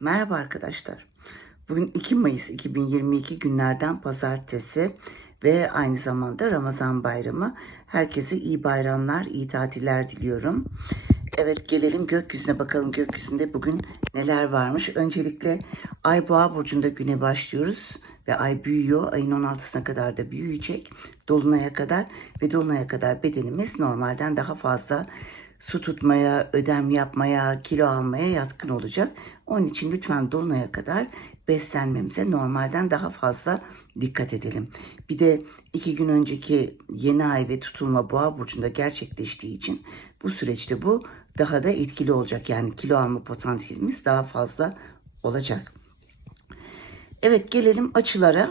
Merhaba arkadaşlar. Bugün 2 Mayıs 2022 günlerden pazartesi ve aynı zamanda Ramazan bayramı. Herkese iyi bayramlar, iyi tatiller diliyorum. Evet gelelim gökyüzüne bakalım gökyüzünde bugün neler varmış. Öncelikle Ay Boğa burcunda güne başlıyoruz ve ay büyüyor. Ayın 16'sına kadar da büyüyecek. Dolunay'a kadar ve dolunaya kadar bedenimiz normalden daha fazla su tutmaya, ödem yapmaya, kilo almaya yatkın olacak. Onun için lütfen dolunaya kadar beslenmemize normalden daha fazla dikkat edelim. Bir de iki gün önceki yeni ay ve tutulma boğa burcunda gerçekleştiği için bu süreçte bu daha da etkili olacak. Yani kilo alma potansiyelimiz daha fazla olacak. Evet gelelim açılara.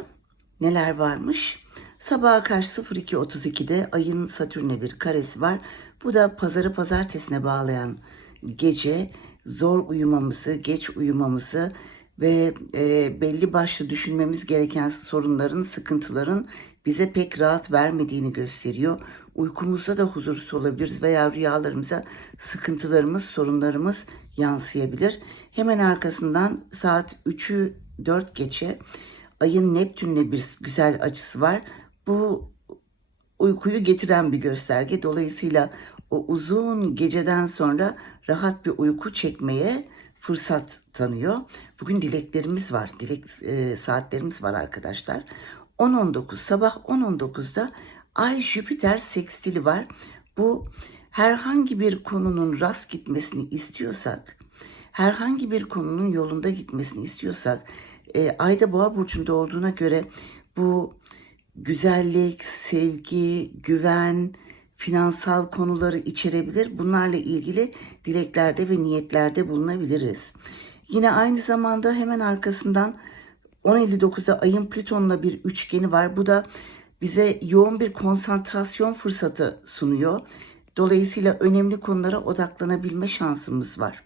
Neler varmış? Sabaha karşı 02.32'de ayın Satürn'e bir karesi var. Bu da pazarı pazartesine bağlayan gece zor uyumamızı, geç uyumamızı ve e, belli başlı düşünmemiz gereken sorunların, sıkıntıların bize pek rahat vermediğini gösteriyor. Uykumuzda da huzursuz olabiliriz veya rüyalarımıza sıkıntılarımız, sorunlarımız yansıyabilir. Hemen arkasından saat 3'ü 4 geçe ayın Neptün'le bir güzel açısı var. Bu uykuyu getiren bir gösterge. Dolayısıyla o uzun geceden sonra rahat bir uyku çekmeye fırsat tanıyor. Bugün dileklerimiz var. Dilek e, saatlerimiz var arkadaşlar. 10-19 sabah 10-19'da Ay Jüpiter sekstili var. Bu herhangi bir konunun rast gitmesini istiyorsak, herhangi bir konunun yolunda gitmesini istiyorsak, e, Ayda Boğa burcunda olduğuna göre bu güzellik, sevgi, güven, finansal konuları içerebilir. Bunlarla ilgili dileklerde ve niyetlerde bulunabiliriz. Yine aynı zamanda hemen arkasından 10.59'a ayın Plüton'la bir üçgeni var. Bu da bize yoğun bir konsantrasyon fırsatı sunuyor. Dolayısıyla önemli konulara odaklanabilme şansımız var.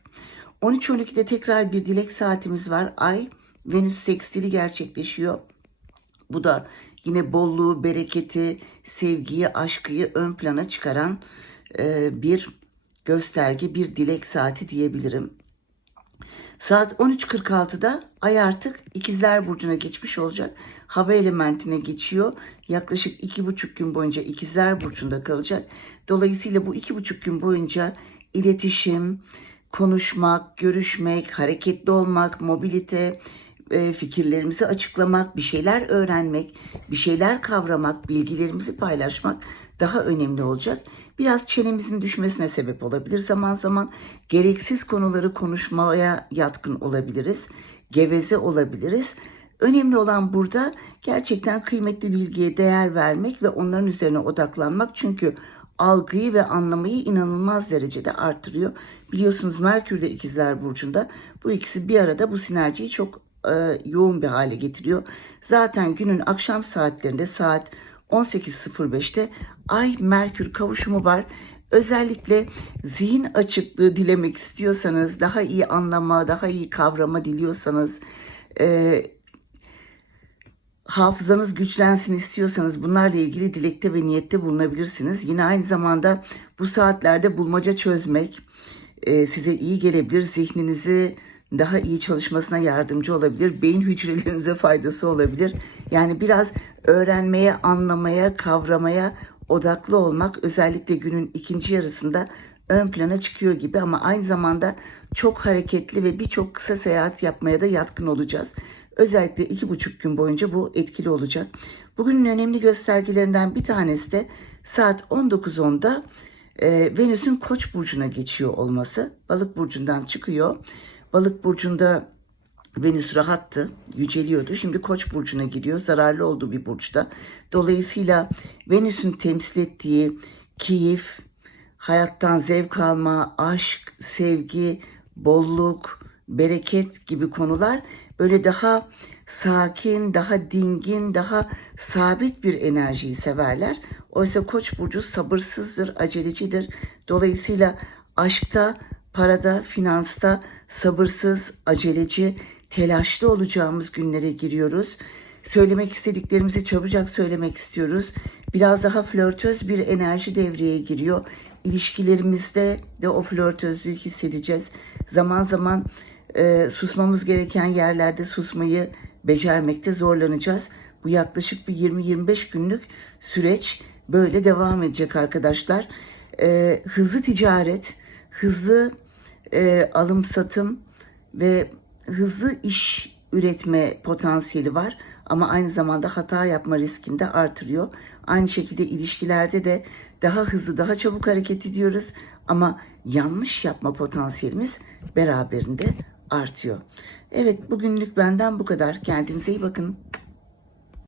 13.12'de tekrar bir dilek saatimiz var. Ay Venüs sekstili gerçekleşiyor. Bu da yine bolluğu, bereketi, sevgiyi, aşkıyı ön plana çıkaran e, bir gösterge, bir dilek saati diyebilirim. Saat 13.46'da Ay artık İkizler Burcu'na geçmiş olacak. Hava elementine geçiyor. Yaklaşık iki buçuk gün boyunca İkizler Burcu'nda kalacak. Dolayısıyla bu iki buçuk gün boyunca iletişim, konuşmak, görüşmek, hareketli olmak, mobilite, e, fikirlerimizi açıklamak, bir şeyler öğrenmek, bir şeyler kavramak, bilgilerimizi paylaşmak daha önemli olacak. Biraz çenemizin düşmesine sebep olabilir. Zaman zaman gereksiz konuları konuşmaya yatkın olabiliriz. Geveze olabiliriz. Önemli olan burada gerçekten kıymetli bilgiye değer vermek ve onların üzerine odaklanmak. Çünkü algıyı ve anlamayı inanılmaz derecede artırıyor. Biliyorsunuz Merkür de ikizler burcunda. Bu ikisi bir arada bu sinerjiyi çok e, yoğun bir hale getiriyor. Zaten günün akşam saatlerinde saat 18.05'te Ay Merkür kavuşumu var. Özellikle zihin açıklığı dilemek istiyorsanız, daha iyi anlama, daha iyi kavrama diliyorsanız, e, hafızanız güçlensin istiyorsanız bunlarla ilgili dilekte ve niyette bulunabilirsiniz. Yine aynı zamanda bu saatlerde bulmaca çözmek e, size iyi gelebilir. Zihninizi daha iyi çalışmasına yardımcı olabilir. Beyin hücrelerinize faydası olabilir. Yani biraz öğrenmeye, anlamaya, kavramaya odaklı olmak özellikle günün ikinci yarısında ön plana çıkıyor gibi ama aynı zamanda çok hareketli ve birçok kısa seyahat yapmaya da yatkın olacağız. Özellikle iki buçuk gün boyunca bu etkili olacak. Bugünün önemli göstergelerinden bir tanesi de saat 19.10'da e, Venüs'ün Koç burcuna geçiyor olması. Balık burcundan çıkıyor. Balık burcunda Venüs rahattı, yüceliyordu. Şimdi Koç burcuna giriyor. Zararlı olduğu bir burçta. Dolayısıyla Venüs'ün temsil ettiği keyif, hayattan zevk alma, aşk, sevgi, bolluk, bereket gibi konular böyle daha sakin, daha dingin, daha sabit bir enerjiyi severler. Oysa Koç burcu sabırsızdır, acelecidir. Dolayısıyla aşkta, parada, finansta sabırsız, aceleci, telaşlı olacağımız günlere giriyoruz. Söylemek istediklerimizi çabucak söylemek istiyoruz. Biraz daha flörtöz bir enerji devreye giriyor. İlişkilerimizde de o flörtözlüğü hissedeceğiz. Zaman zaman e, susmamız gereken yerlerde susmayı becermekte zorlanacağız. Bu yaklaşık bir 20-25 günlük süreç böyle devam edecek arkadaşlar. E, hızlı ticaret, hızlı e, alım satım ve hızlı iş üretme potansiyeli var ama aynı zamanda hata yapma riskini de artırıyor. Aynı şekilde ilişkilerde de daha hızlı, daha çabuk hareket ediyoruz ama yanlış yapma potansiyelimiz beraberinde artıyor. Evet bugünlük benden bu kadar. Kendinize iyi bakın.